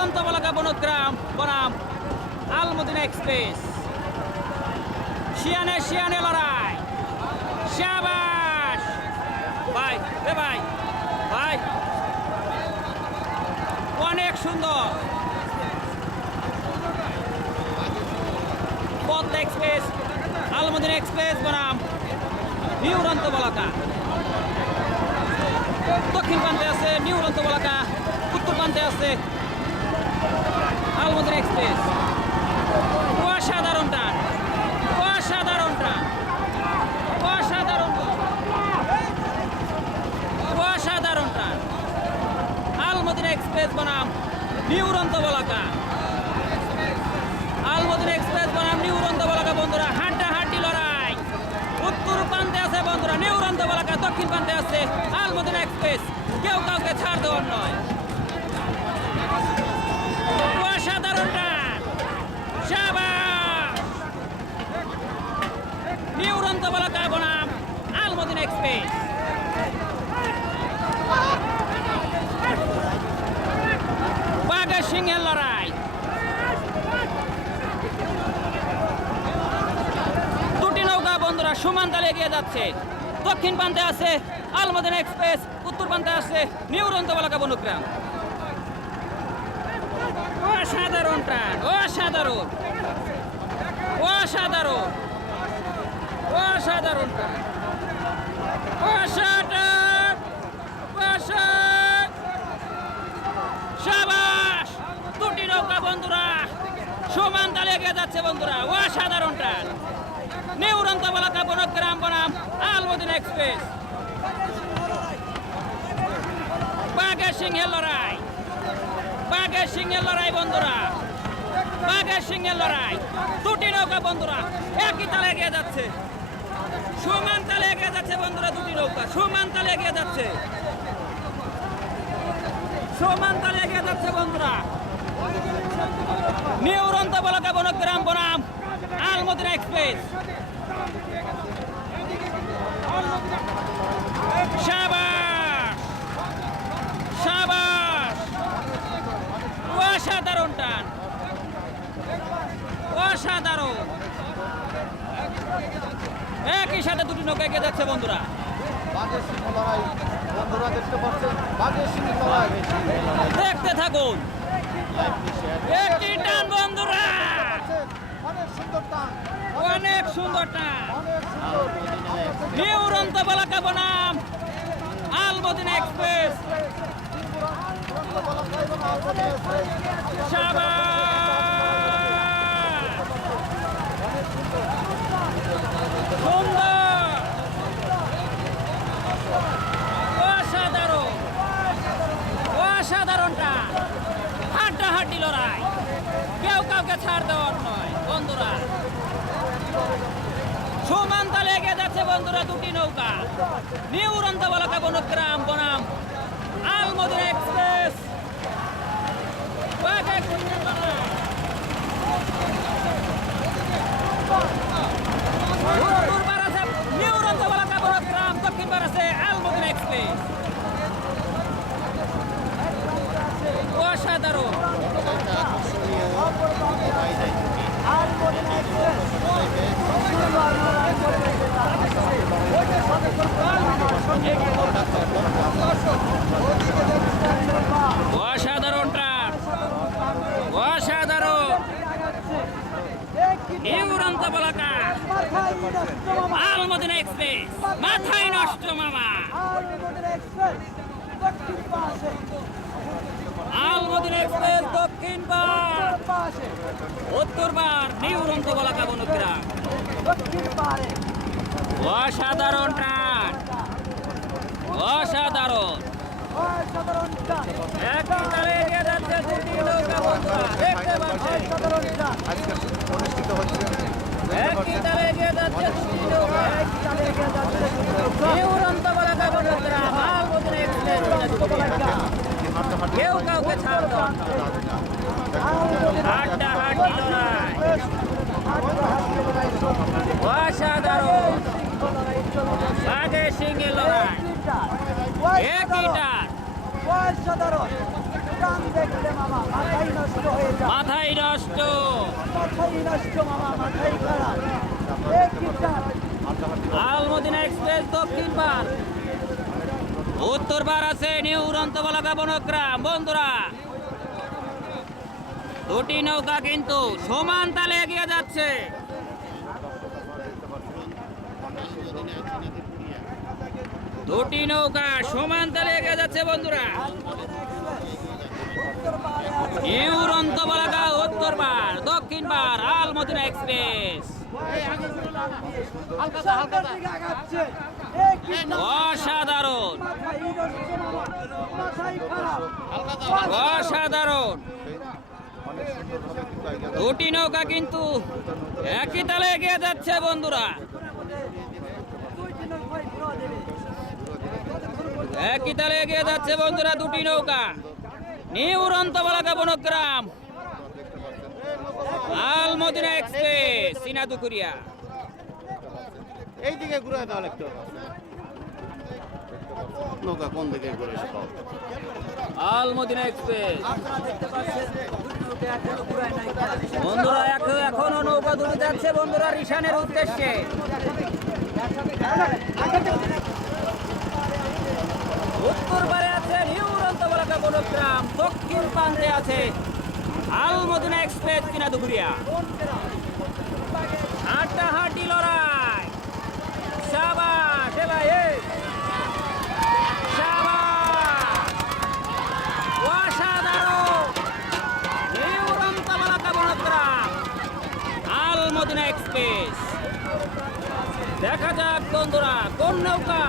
উড়ন্ত বলাকা বনগ্রাম বনাম আলমদিনা এক্সপ্রেস। শিয়ানে লড়াই। শাবাশ ভাই, ভাই ভাই, অনেক সুন্দর। পদ্মা এক্সপ্রেস আলমদিনা এক্সপ্রেস বনাম নিউ উড়ন্ত বলাকা। দক্ষিণ প্রান্তে আছে নিউ উড়ন্ত বলাকা, উত্তর প্রান্তে আছে আলমদিনা এক্সপ্রেস। অসাধারণ টান, অসাধারণ টান, অসাধারণ অসাধারণ টান। আলমদিনা এক্সপ্রেস বনাম নিউ উড়ন্ত বলাকা। আলমদিনা এক্সপ্রেস বনাম নিউ উড়ন্ত বলাকা বন্ধুরা, হাড্ডাহাড্ডি লড়াই। উত্তর প্রান্তে আছে বন্ধুরা নিউ উড়ন্ত বলাকা, দক্ষিণ প্রান্তে আছে আলমদিনা এক্সপ্রেস। কেউ কাউকে ছাড় দেওয়ার নয়। অসাধারণ টান, শাবাশ। নিউ উড়ন্ত বলাকা বনাম আলমদিনা এক্সপ্রেস। বাঘের সিংহের লড়াই। দুটি নৌকা বন্ধুরা সমান তালে এগিয়ে যাচ্ছে। দক্ষিণ প্রান্তে আছে আলমদিনা এক্সপ্রেস, উত্তর প্রান্তে আছে নিউ উড়ন্ত বলাকা বনগ্রাম। অসাধারণ টান, অসাধারণ, অসাধারণ, অসাধারণ টান, অসাধারণ, শাবাশ। দুটি নৌকা বন্ধুরা সমান তালে এগিয়ে যাচ্ছে বন্ধুরা। অসাধারণ টান। নিউ উড়ন্ত বলাকা বনগ্রাম বনাম আলমদিনা এক্সপ্রেস। বাঘের সিংহের লড়াই, বাঘের সিংহের লড়াই বন্ধুরা, বাঘের সিংহের লড়াই। দুটি নৌকা বন্ধুরা একই তালে এগিয়ে যাচ্ছে, সমান তালে এগিয়ে যাচ্ছে বন্ধুরা। দুটি নৌকা সমান তালে এগিয়ে যাচ্ছে, সমান তালে এগিয়ে যাচ্ছে বন্ধুরা। নিউ উড়ন্ত বলাকা বনগ্রাম বনাম আলমদিনা এক্সপ্রেস। শাবাশ, শাবাশ, অসাধারণ টান, অসাধারণ। একই সাথে দুটি নৌকা এগিয়ে যাচ্ছে বন্ধুরা। দেখতে থাকুন, একটি টান বন্ধুরা, অনেক সুন্দর টান। নিউ উড়ন্ত বলাকা বনাম আলমদিনা এক্সপ্রেস। শাবাশ, সুন্দর, অসাধারণ, অসাধারণ টান। হাড্ডাহাড্ডি লড়াই, কেউ কাউকে ছাড় দেওয়ার নয় বন্ধুরা। সমান তালে এগিয়ে যাচ্ছে বন্ধুরা দুটি নৌকা। নিউ উড়ন্ত বলাকা বনগ্রাম বনাম আলমদিনা এক্সপ্রেস। উত্তর পার আছে নিউ উড়ন্ত বলাকা বনগ্রাম, দক্ষিণ পার আছে আলমদিনা এক্সপ্রেস। অসাধারণ, অসাধারণ টান, অসাধারণ। নিউ উড়ন্ত বলাকা আলমদিনা এক্সপ্রেস, মাথায় নষ্ট মামা। আলমদিনা এক্সপ্রেস দক্ষিণ পার, উত্তর পার নিউ উড়ন্ত বলাকা বনগ্রাম। অসাধারণ টান, অসাধারণ। একই তালে এগিয়ে যাচ্ছে দুটি নৌকা বন্ধুরা, দেখতে পাচ্ছেন। একই তালে এগিয়ে যাচ্ছে দুটি নৌকা। নিউ উড়ন্ত বলাকা বনগ্রাম, আলমদিনা এক্সপ্রেস। কেউ কাউকে ছাড় দেওয়ার নয়। হাড্ডাহাড্ডি লড়াই, অসাধারণ। বাঘের সিংহের লড়াই, একই টান, অসাধারণ। প্রাণ দেখলে মামা মাথাই নষ্ট হয়ে যায়, মাথায় নষ্ট। মাথাই নষ্ট মামা, মাথাই খারাপ। এ কি প্রাণ! আলমদিনা এক্সপ্রেস দক্ষিণ বার, উত্তর বার আছে নিউ উড়ন্তবলাকা বনগ্রাম। বন্ধুরা, দুটি নৌকা কিন্তু সমান তালে এগিয়ে যাচ্ছে। দুটি নৌকা সমান তালে এগিয়ে যাচ্ছে বন্ধুরা। নিউ উড়ন্তবলাকা উত্তর বার, দক্ষিণ বার আলমদিনা এক্সপ্রেস। সামনের দিকে আগাচ্ছে। এ কি প্রাণ! অসাধারণ, মাথাই নষ্ট মামা, মাথাই খারাপ। অসাধারণ। দুটি নৌকা কিন্তু একই তালে এগিয়ে যাচ্ছে বন্ধুরা, দুইটি নৌকায় ঘোরা দেবে। একই তালে এগিয়ে যাচ্ছে বন্ধুরা দুটি নৌকা। নিউ উড়ন্তবলাকা বনগ্রাম আলমদিনা এক্সপ্রেস সিনাদুকুরিয়া। এইদিকে ঘুরে দাও একটু, নৌকা কোন দিকে ঘুরে আলমদিনা এক্সপ্রেস। আপনারা দেখতে পাচ্ছেন দুটি নৌকা এখনো ঘুরায় নাই। বন্ধুরা এখনো নৌকা দুটি যাচ্ছে বন্ধুরা রিশানের উদ্দেশ্যে। উত্তর পারে আছে নিউ উড়ন্তবলাকা বনগ্রাম, দক্ষিণ প্রান্তে আছে আলমদিনা এক্সপ্রেস সিনাদুকুরিয়া। হাড্ডাহাড্ডি লড়াই, শাবাশ এ ভাই এ, শাবাশ, অসাধারণ। নিউ উড়ন্তবলাকা বনগ্রাম আলমদিনা এক্সপ্রেস। দেখা যাক বন্ধুরা কোন নৌকা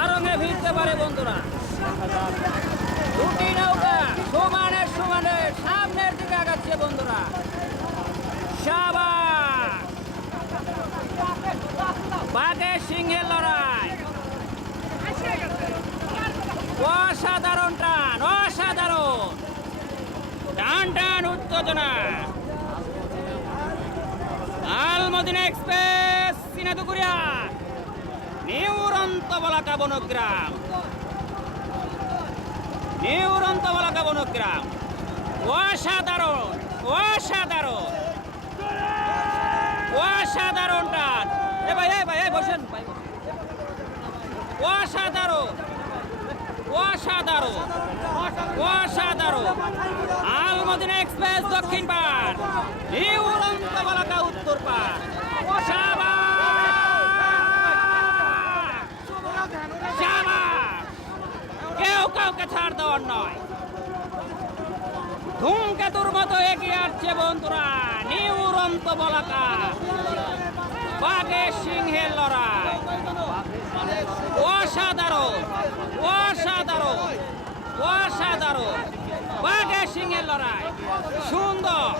আরঙে ভিড়তে পারে বন্ধুরা। দুটি নৌকা সমানে সমানে সামনের দিকে আগাচ্ছে বন্ধুরা। শাবাশ, বাঘের সিংহের লড়াই, অসাধারণ টান, অসাধারণ টান টান উত্তেজনা। আলমদিনা এক্সপ্রেস সিনাদুকুরিয়া, নিউ উড়ন্তবলাকা বনগ্রাম, নিউ উড়ন্তবলাকা বনগ্রাম। অসাধারণ, অসাধারণ, অসাধারণ টান। এ ভাই বসেন ভাই, অসাধারণ, অসাধারণ, অসাধারণ। আলমদিনা এক্সপ্রেস দক্ষিণ পার, নিউ উড়ন্তবলাকা উত্তর পার। কেউ কাউকে ছাড় দেওয়ার নয়। ধূমকেতুর মতো এগিয়ে আসছে বন্ধুরা নিউ উড়ন্তবলাকা, বাঘের সিংহের লড়াই। অসাধারণ, অসাধারণ, অসাধারণ বাঘের সিংহের লড়াই, সুন্দর।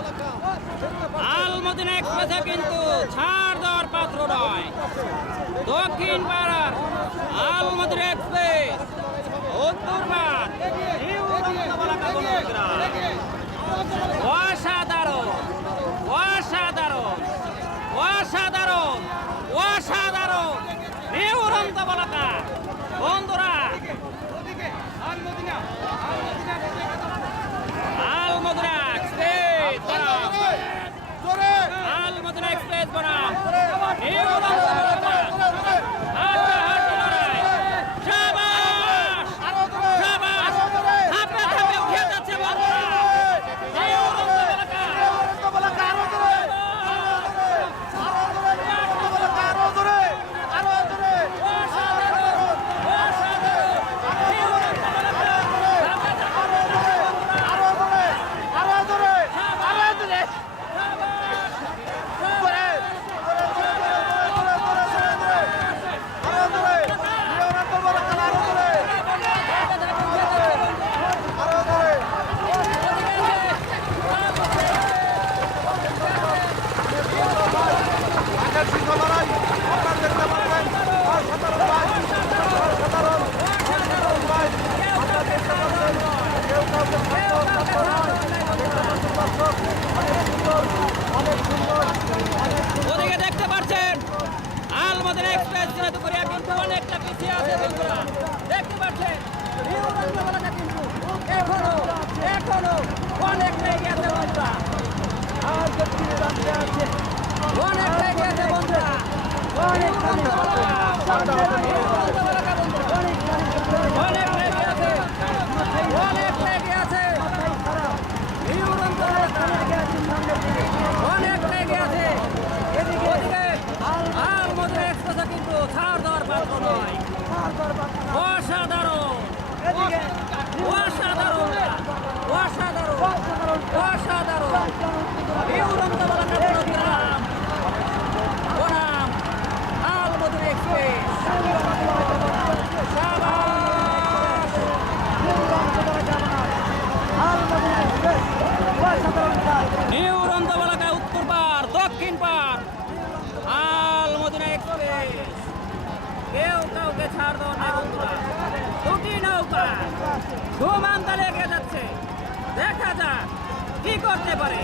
আলমদিনা এক্সপ্রেসে কিন্তু ছাড় দেওয়ার পাত্র নয়। দক্ষিণ পাড়ার আলমদিনা এক্সপ্রেস, উত্তর পাড় নিউ উড়ন্তবলাকা বনগ্রাম। অসাধারণ, অসাধারণ, অসাধারণ, অসাধারণ নিউ উড়ন্তবলাকা বন্ধুরা। আলমদিনা এক্সপ্রেস বনাম, আলমদিনা এক্সপ্রেস বনাম নিউ উড়ন্তবলাকা। হাড্ডাহাড্ডি লড়াই, শাবাশ, শাবাশ, ধাপে ধাপে উঠে যাচ্ছে বন্ধুরা নিউ উড়ন্তবলাকা। ওদিকে দেখতে পাচ্ছেন আলমদিনা এক্সপ্রেস সিনাদুকুরিয়া কিন্তু অনেকটা পিছিয়ে আছে বন্ধুরা। দেখতে পাচ্ছেন নিউ উড়ন্তবলাকা কিন্তু এখনো এখনো অনেক লেগে আছে বন্ধুরা, আর দক্ষিণে রাখতে আছে অনেক লেগে আছে বন্ধুরা। অনেক খালি অনেক অনেক লেগে আছে, অনেক লেগে আছে, অনেক লেগে আছে। ওদিকে আলমদিনা এক্সপ্রেসও কিন্তু ছাড় দেওয়ার পাত্র নয়। অসাধারণ, অসাধারণ, অসাধারণ, অসাধারণ। বিউরন্তমালা প্রোগ্রাম বনাম আলমদিনা এক্সপ্রেস। শাবাশ। নিউ রন্তমালাকায় উত্তর পার দক্ষিণ পার আলমদিনা এক্সপ্রেস। কেউ কাউকে ছাড় দেওয়া নাই বন্ধুরা। দুটি নৌকা সমান্তরালে এগিয়ে যাচ্ছে, দেখা যাক কি করতে পারে।